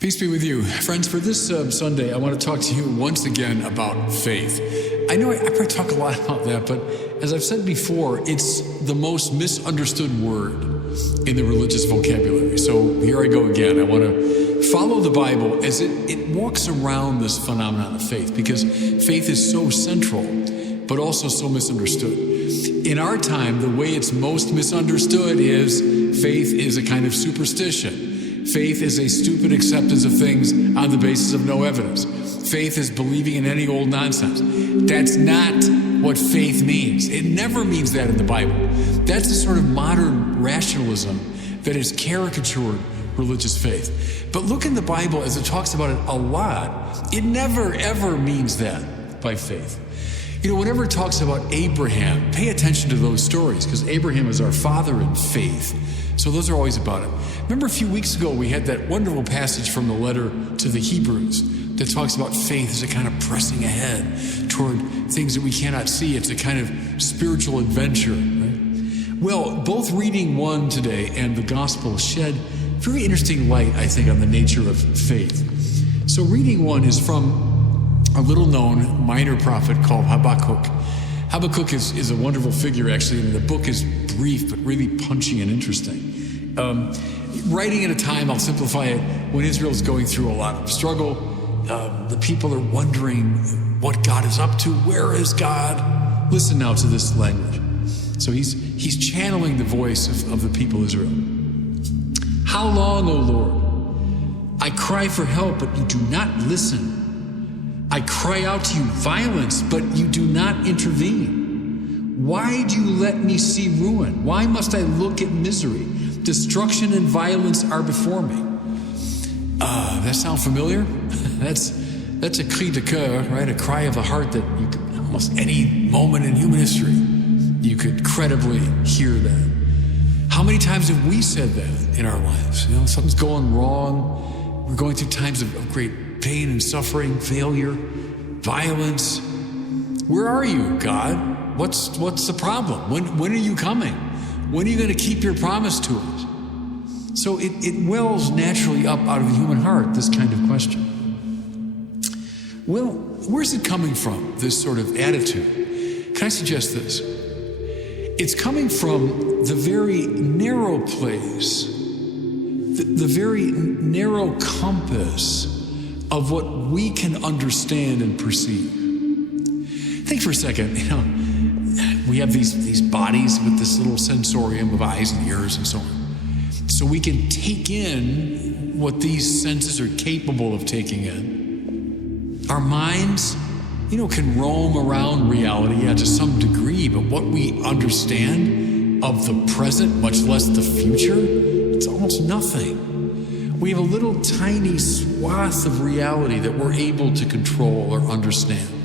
Peace be with you. Friends, for this Sunday, I want to talk to you once again about faith. I know I probably talk a lot about that, but as I've said before, it's the most misunderstood word in the religious vocabulary. So here I go again. I want to follow the Bible as it walks around this phenomenon of faith, because faith is so central, but also so misunderstood. In our time, the way it's most misunderstood is faith is a kind of superstition. Faith is a stupid acceptance of things on the basis of no evidence. Faith is believing in any old nonsense. That's not what faith means. It never means that in the Bible. That's a sort of modern rationalism that has caricatured religious faith. But look in the Bible as it talks about it a lot. It never, ever means that by faith. You know, whenever it talks about Abraham, pay attention to those stories, because Abraham is our father in faith. So those are always about it. Remember a few weeks ago, we had that wonderful passage from the letter to the Hebrews that talks about faith as a kind of pressing ahead toward things that we cannot see. It's a kind of spiritual adventure, right? Well, both reading one today and the gospel shed very interesting light, I think, on the nature of faith. So reading one is from a little known minor prophet called Habakkuk. Habakkuk is a wonderful figure, actually, and the book is brief but really punchy and interesting. Writing at a time, I'll simplify it, when Israel's going through a lot of struggle, the people are wondering what God is up to. Where is God? Listen now to this language. So he's channeling the voice of the people of Israel. How long, O Lord? I cry for help, but you do not listen. I cry out to you violence, but you do not intervene. Why do you let me see ruin? Why must I look at misery? Destruction and violence are before me. That sound familiar? That's a cri de coeur, right? A cry of the heart that you could, almost any moment in human history, you could credibly hear that. How many times have we said that in our lives? You know, something's going wrong. We're going through times of great pain and suffering, failure, violence. Where are you, God? What's the problem? When are you coming? When are you going to keep your promise to us? So it wells naturally up out of the human heart, this kind of question. Well, where's it coming from, this sort of attitude? Can I suggest this? It's coming from the very narrow place, the very narrow compass of what we can understand and perceive. Think for a second, you know, we have these bodies with this little sensorium of eyes and ears and so on. So we can take in what these senses are capable of taking in. Our minds, you know, can roam around reality, to some degree, but what we understand of the present, much less the future, it's almost nothing. We have a little tiny swath of reality that we're able to control or understand.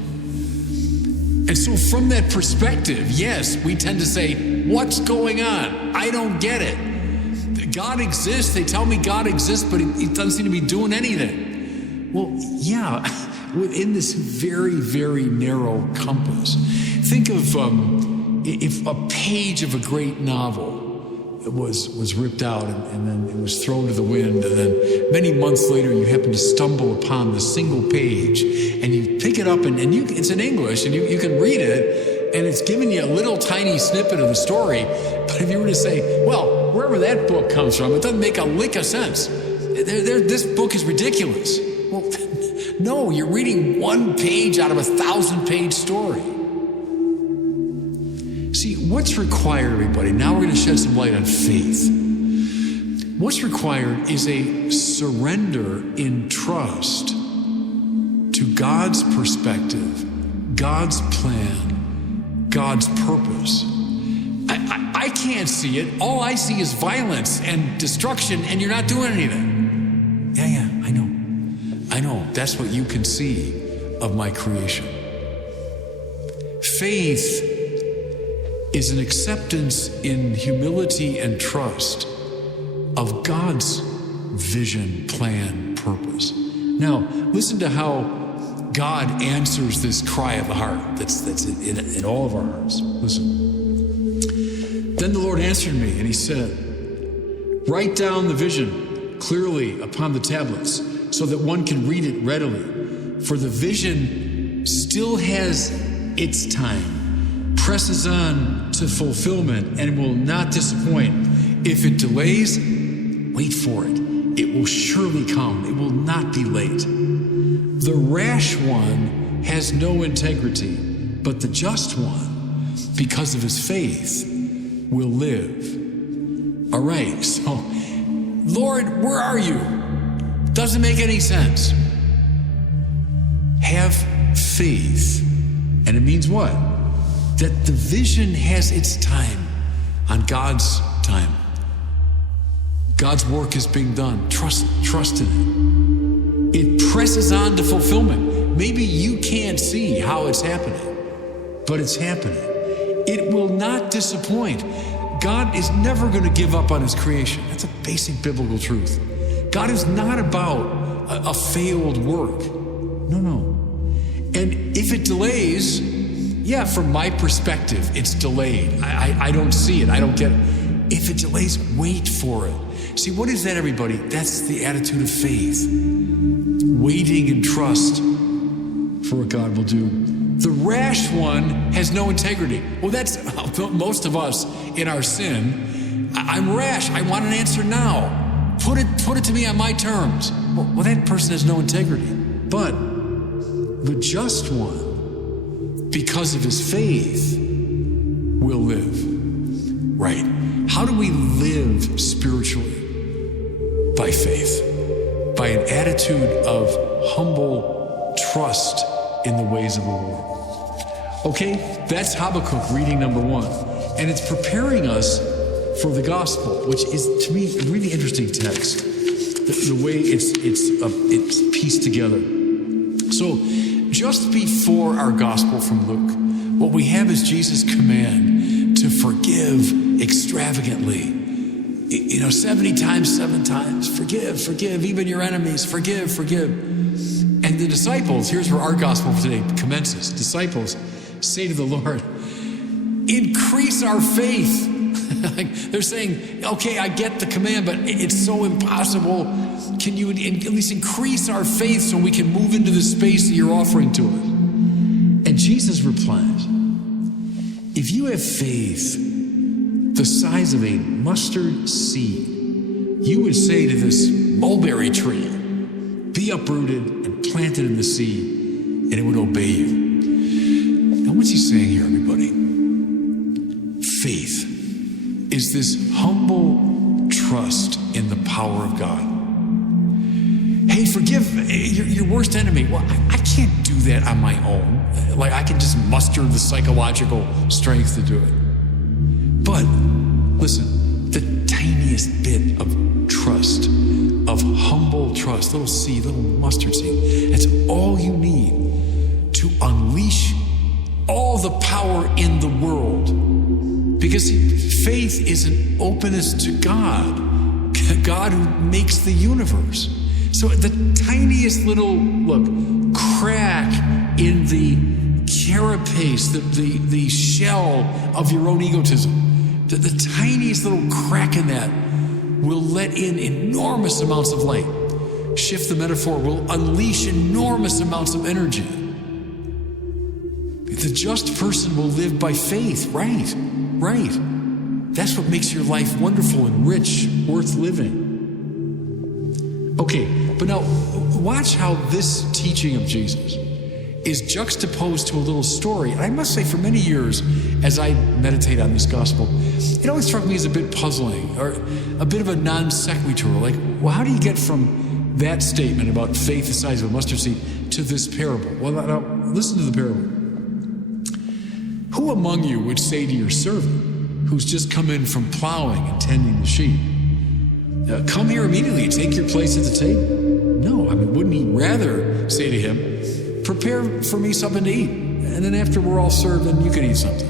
And so from that perspective, yes, we tend to say, what's going on? I don't get it. God exists. They tell me God exists, but he doesn't seem to be doing anything. Well, yeah, within this very, very narrow compass. Think of if a page of a great novel was ripped out and then it was thrown to the wind, and then many months later you happen to stumble upon the single page and you pick it up and it's in English and you can read it and it's giving you a little tiny snippet of the story. But if you were to say, well, wherever that book comes from, it doesn't make a lick of sense. This book is ridiculous. Well, no, you're reading one page out of a 1,000-page story. See, what's required, everybody? Now we're going to shed some light on faith. What's required is a surrender in trust to God's perspective, God's plan, God's purpose. I can't see it. All I see is violence and destruction, and you're not doing anything. Yeah, I know. That's what you can see of my creation. Faith is an acceptance in humility and trust of God's vision, plan, purpose. Now, listen to how God answers this cry of the heart that's in all of our hearts. Listen. Then the Lord answered me, and he said, write down the vision clearly upon the tablets, so that one can read it readily. For the vision still has its time, presses on to fulfillment, and will not disappoint. If it delays, wait for it. It will surely come. It will not be late. The rash one has no integrity, but the just one, because of his faith, will live. All right, so, Lord, where are you? Doesn't make any sense. Have faith. And it means what? That the vision has its time on God's time. God's work is being done. Trust in it. It presses on to fulfillment. Maybe you can't see how it's happening, but it's happening. It will not disappoint. God is never going to give up on his creation. That's a basic biblical truth. God is not about a failed work. No. And if it delays, yeah, from my perspective, it's delayed. I don't see it. I don't get it. If it delays, wait for it. See, what is that, everybody? That's the attitude of faith. Waiting in trust for what God will do. The rash one has no integrity. Well, that's most of us in our sin. I'm rash. I want an answer now. Put it to me on my terms. Well, that person has no integrity. But the just one, because of his faith, will live. Right. How do we live spiritually? By faith. By an attitude of humble trust in the ways of the Lord. Okay, that's Habakkuk reading number 1. And it's preparing us for the gospel, which is, to me, a really interesting text. The way it's pieced together. So, just before our gospel from Luke, what we have is Jesus' command to forgive extravagantly. 70 times, 7 times. Forgive, even your enemies. Forgive. And the disciples, here's where our gospel for today commences. Disciples say to the Lord, increase our faith. Like they're saying, okay, I get the command, but it's so impossible. Can you at least increase our faith so we can move into the space that you're offering to us? And Jesus replies, if you have faith the size of a mustard seed, you would say to this mulberry tree, be uprooted and planted in the sea, and it would obey you. Now, what's he saying here, everybody? Faith is this humble trust in the power of God. Hey, forgive your worst enemy. Well, I can't do that on my own. Like, I can just muster the psychological strength to do it. But, listen, the tiniest bit of trust, of humble trust, little seed, little mustard seed, that's all you need to unleash all the power in the world. Because faith is an openness to God who makes the universe. So the tiniest little, crack in the carapace, the shell of your own egotism, the tiniest little crack in that will let in enormous amounts of light. Shift the metaphor, will unleash enormous amounts of energy. The just person will live by faith, right. That's what makes your life wonderful and rich, worth living. Okay, but now watch how this teaching of Jesus is juxtaposed to a little story. And I must say, for many years, as I meditate on this gospel, it always struck me as a bit puzzling, or a bit of a non sequitur. Like, well, how do you get from that statement about faith the size of a mustard seed to this parable? Well, now listen to the parable. Who among you would say to your servant, who's just come in from plowing and tending the sheep, come here immediately and take your place at the table? No, wouldn't he rather say to him, prepare for me something to eat, and then after we're all served, then you can eat something.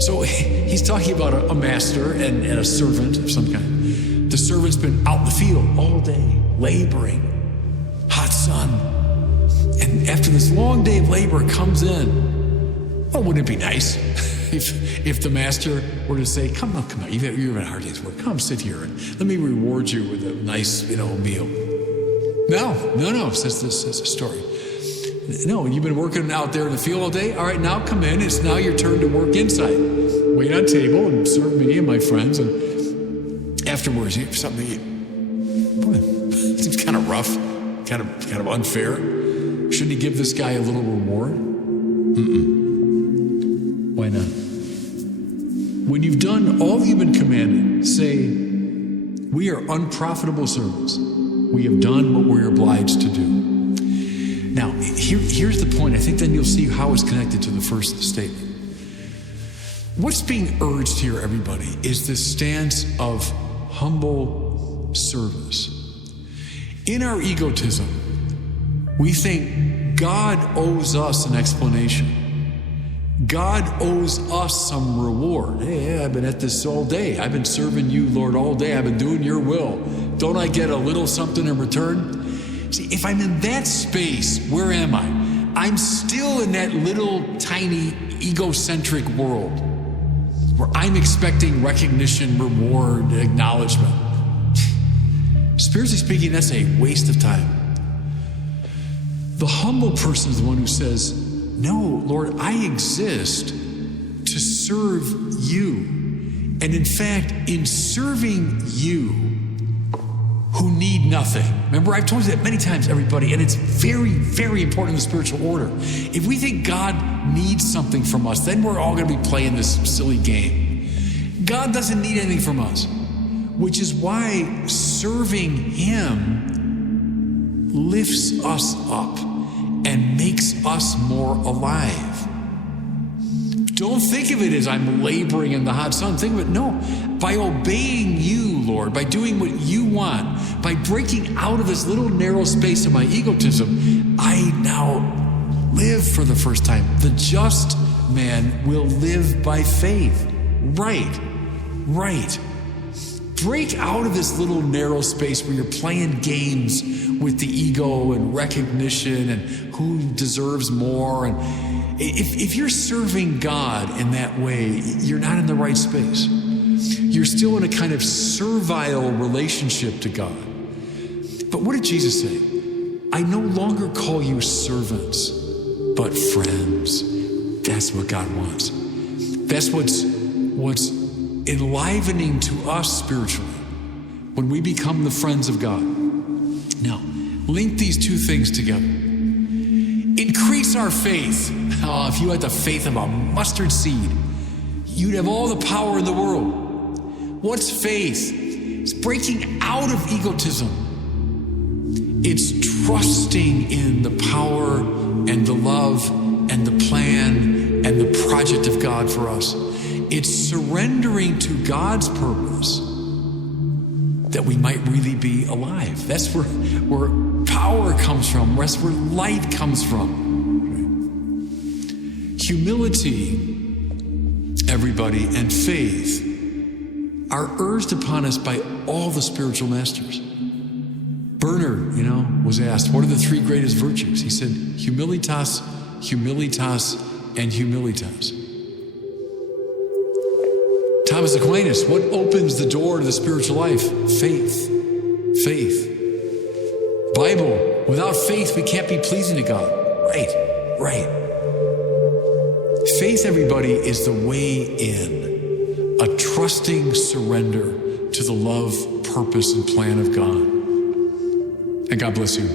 So he's talking about a master and a servant of some kind. The servant's been out in the field all day, laboring, hot sun. And after this long day of labor comes in, well, wouldn't it be nice if the master were to say, come on, you've had a hard day's work. Come sit here and let me reward you with a nice, meal. No, says a story. No, you've been working out there in the field all day? All right, now come in. It's now your turn to work inside. Wait on table and serve me and my friends. And afterwards, you have something to eat. Boy, seems kind of rough, kind of unfair. Shouldn't he give this guy a little reward? Why not? When you've done all you've been commanded, say, we are unprofitable servants. We have done what we're obliged to do. Now, here's the point. I think then you'll see how it's connected to the first statement. What's being urged here, everybody, is this stance of humble service. In our egotism, we think God owes us an explanation. God owes us some reward. Hey, I've been at this all day. I've been serving you, Lord, all day. I've been doing your will. Don't I get a little something in return? See, if I'm in that space, where am I? I'm still in that little tiny egocentric world where I'm expecting recognition, reward, acknowledgement. Spiritually speaking, that's a waste of time. The humble person is the one who says, no, Lord, I exist to serve you. And in fact, in serving you, who need nothing. Remember, I've told you that many times, everybody, and it's very, very important in the spiritual order. If we think God needs something from us, then we're all going to be playing this silly game. God doesn't need anything from us, which is why serving Him lifts us up and makes us more alive. Don't think of it as I'm laboring in the hot sun. Think of it, no. By obeying you, Lord, by doing what you want, by breaking out of this little narrow space of my egotism, I now live for the first time. The just man will live by faith. Right. Break out of this little narrow space where you're playing games with the ego and recognition and who deserves more. And if you're serving God in that way, you're not in the right space. You're still in a kind of servile relationship to God. But what did Jesus say? I no longer call you servants, but friends. That's what God wants. That's what's enlivening to us spiritually when we become the friends of God. Now, link these two things together. Increase our faith. Oh, if you had the faith of a mustard seed, you'd have all the power in the world. What's faith? It's breaking out of egotism. It's trusting in the power and the love and the plan and the project of God for us. It's surrendering to God's purpose that we might really be alive. That's where power comes from. That's where light comes from. Humility, everybody, and faith are urged upon us by all the spiritual masters. Bernard, was asked, what are the three greatest virtues? He said, humilitas, humilitas, and humilitas. Thomas Aquinas, what opens the door to the spiritual life? Faith. Bible, without faith, we can't be pleasing to God. Right. Faith, everybody, is the way in, a trusting surrender to the love, purpose, and plan of God. And God bless you.